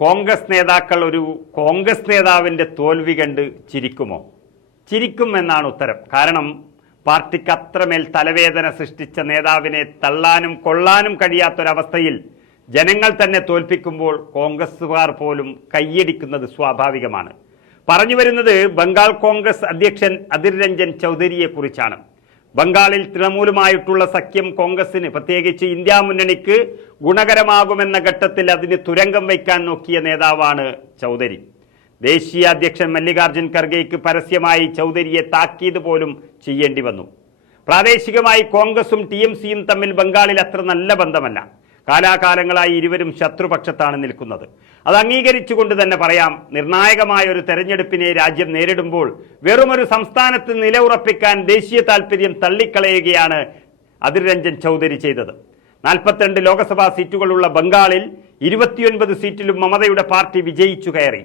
കോൺഗ്രസ് നേതാക്കൾ ഒരു കോൺഗ്രസ് നേതാവിന്റെ തോൽവി കണ്ട് ചിരിക്കുമോ? ചിരിക്കും എന്നാണ് ഉത്തരം. കാരണം പാർട്ടിക്ക് അത്രമേൽ തലവേദന സൃഷ്ടിച്ച നേതാവിനെ തള്ളാനും കൊള്ളാനും കഴിയാത്തൊരവസ്ഥയിൽ ജനങ്ങൾ തന്നെ തോൽപ്പിക്കുമ്പോൾ കോൺഗ്രസ്സുകാർ പോലും കൈയടിക്കുന്നത് സ്വാഭാവികമാണ്. പറഞ്ഞു വരുന്നത് ബംഗാൾ കോൺഗ്രസ് അധ്യക്ഷൻ അധിർ രഞ്ജൻ ചൗധരിയെക്കുറിച്ചാണ്. ബംഗാളിൽ തൃണമൂലുമായിട്ടുള്ള സഖ്യം കോൺഗ്രസിന് പ്രത്യേകിച്ച് ഇന്ത്യ മുന്നണിക്ക് ഗുണകരമാകുമെന്ന ഘട്ടത്തിൽ അതിന് തുരങ്കം വയ്ക്കാൻ നോക്കിയ നേതാവാണ് ചൗധരി. ദേശീയ അധ്യക്ഷൻ മല്ലികാർജുൻ ഖർഗെയ്ക്ക് പരസ്യമായി ചൗധരിയെ താക്കീത് പോലും ചെയ്യേണ്ടി വന്നു. പ്രാദേശികമായി കോൺഗ്രസും ടി തമ്മിൽ ബംഗാളിൽ അത്ര നല്ല ബന്ധമല്ല. കാലാകാലങ്ങളായി ഇരുവരും ശത്രുപക്ഷത്താണ് നിൽക്കുന്നത്. അത് അംഗീകരിച്ചുകൊണ്ട് തന്നെ പറയാം നിർണായകമായ ഒരു തെരഞ്ഞെടുപ്പിനെ രാജ്യം നേരിടുമ്പോൾ വെറുമൊരു സംസ്ഥാനത്ത് നിലയുറപ്പിക്കാൻ ദേശീയ താൽപര്യം തള്ളിക്കളയുകയാണ് അതിർ രഞ്ജൻ ചൗധരി ചെയ്തത്. നാൽപ്പത്തിരണ്ട് ലോക്സഭാ സീറ്റുകളുള്ള ബംഗാളിൽ ഇരുപത്തിയൊൻപത് സീറ്റിലും മമതയുടെ പാർട്ടി വിജയിച്ചു കയറി.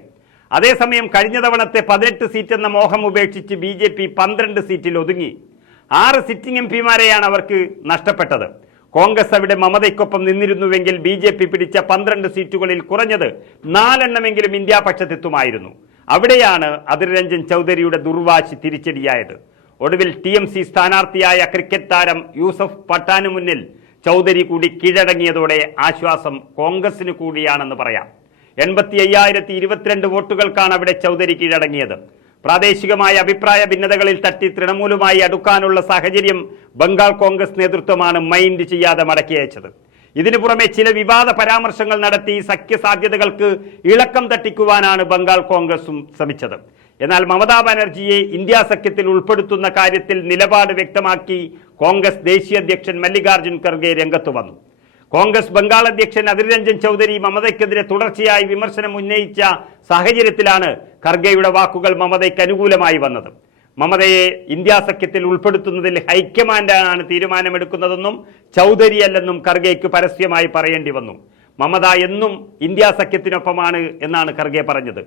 അതേസമയം കഴിഞ്ഞ തവണത്തെ പതിനെട്ട് സീറ്റെന്ന മോഹം ഉപേക്ഷിച്ച് ബി ജെ പി പന്ത്രണ്ട് സീറ്റിൽ ഒതുങ്ങി. ആറ് സിറ്റിംഗ് എം പിമാരെയാണ് അവർക്ക് നഷ്ടപ്പെട്ടത്. കോൺഗ്രസ് അവിടെ മമതയ്ക്കൊപ്പം നിന്നിരുന്നുവെങ്കിൽ ബി ജെ പി പിടിച്ച പന്ത്രണ്ട് സീറ്റുകളിൽ കുറഞ്ഞത് നാലെണ്ണമെങ്കിലും ഇന്ത്യ പക്ഷത്തെത്തുമായിരുന്നു. അവിടെയാണ് അതിർ രഞ്ജൻ ചൗധരിയുടെ ദുർവാശി തിരിച്ചടിയായത്. ഒടുവിൽ ടി എം സി സ്ഥാനാർത്ഥിയായ ക്രിക്കറ്റ് താരം യൂസഫ് പട്ടാനു മുന്നിൽ ചൗധരി കൂടി കീഴടങ്ങിയതോടെ ആശ്വാസം കോൺഗ്രസിന് കൂടിയാണെന്ന് പറയാം. എൺപത്തി അയ്യായിരത്തി ഇരുപത്തിരണ്ട് വോട്ടുകൾക്കാണ് അവിടെ ചൗധരി കീഴടങ്ങിയത്. പ്രാദേശികമായ അഭിപ്രായ ഭിന്നതകളിൽ തട്ടി തൃണമൂലുമായി അടുക്കാനുള്ള സാഹചര്യം ബംഗാൾ കോൺഗ്രസ് നേതൃത്വമാണ് മൈൻഡ് ചെയ്യാതെ മടക്കി അയച്ചത്. ഇതിനു പുറമെ ചില വിവാദ പരാമർശങ്ങൾ നടത്തി സഖ്യസാധ്യതകൾക്ക് ഇളക്കം തട്ടിക്കുവാനാണ് ബംഗാൾ കോൺഗ്രസും ശ്രമിച്ചത്. എന്നാൽ മമതാ ബാനർജിയെ ഇന്ത്യാ സഖ്യത്തിൽ ഉൾപ്പെടുത്തുന്ന കാര്യത്തിൽ നിലപാട് വ്യക്തമാക്കി കോൺഗ്രസ് ദേശീയ അധ്യക്ഷൻ മല്ലികാർജുൻ ഖർഗെ രംഗത്തു വന്നു. കോൺഗ്രസ് ബംഗാൾ അധ്യക്ഷൻ അതിർ രഞ്ജൻ ചൗധരി മമതയ്ക്കെതിരെ തുടർച്ചയായി വിമർശനം ഉന്നയിച്ച സാഹചര്യത്തിലാണ് ഖർഗെയുടെ വാക്കുകൾ മമതയ്ക്ക് അനുകൂലമായി വന്നത്. മമതയെ ഇന്ത്യാ സഖ്യത്തിൽ ഉൾപ്പെടുത്തുന്നതിൽ ഹൈക്കമാൻഡാണ് തീരുമാനമെടുക്കുന്നതെന്നും ചൗധരിയല്ലെന്നും ഖർഗെയ്ക്ക് പരസ്യമായി പറയേണ്ടി വന്നു. മമത എന്നും ഇന്ത്യാ സഖ്യത്തിനൊപ്പമാണ് എന്നാണ് ഖർഗെ പറഞ്ഞത്.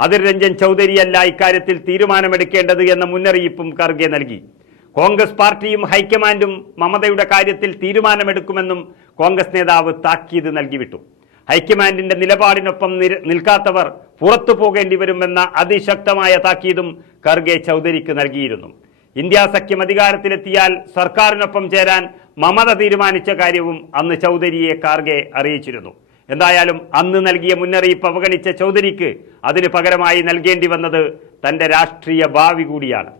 അതിർ രഞ്ജൻ ചൗധരിയല്ല ഇക്കാര്യത്തിൽ തീരുമാനമെടുക്കേണ്ടത് എന്ന മുന്നറിയിപ്പും ഖർഗെ നൽകി. കോൺഗ്രസ് പാർട്ടിയും ഹൈക്കമാൻഡും മമതയുടെ കാര്യത്തിൽ തീരുമാനമെടുക്കുമെന്നും കോൺഗ്രസ് നേതാവ് താക്കീത് നൽകിവിട്ടു. ഹൈക്കമാൻഡിന്റെ നിലപാടിനൊപ്പം നിൽക്കാത്തവർ പുറത്തു പോകേണ്ടി വരുമെന്ന അതിശക്തമായ താക്കീതും ഖർഗെ ചൗധരിക്ക് നൽകിയിരുന്നു. ഇന്ത്യ സഖ്യം അധികാരത്തിലെത്തിയാൽ സർക്കാരിനൊപ്പം ചേരാൻ മമത തീരുമാനിച്ച കാര്യവും അന്ന് ചൗധരിയെ ഖാർഗെ അറിയിച്ചിരുന്നു. എന്തായാലും അന്ന് നൽകിയ മുന്നറിയിപ്പ് അവഗണിച്ച ചൗധരിക്ക് അതിന് പകരമായി നൽകേണ്ടി വന്നത് തന്റെ രാഷ്ട്രീയ ഭാവി കൂടിയാണ്.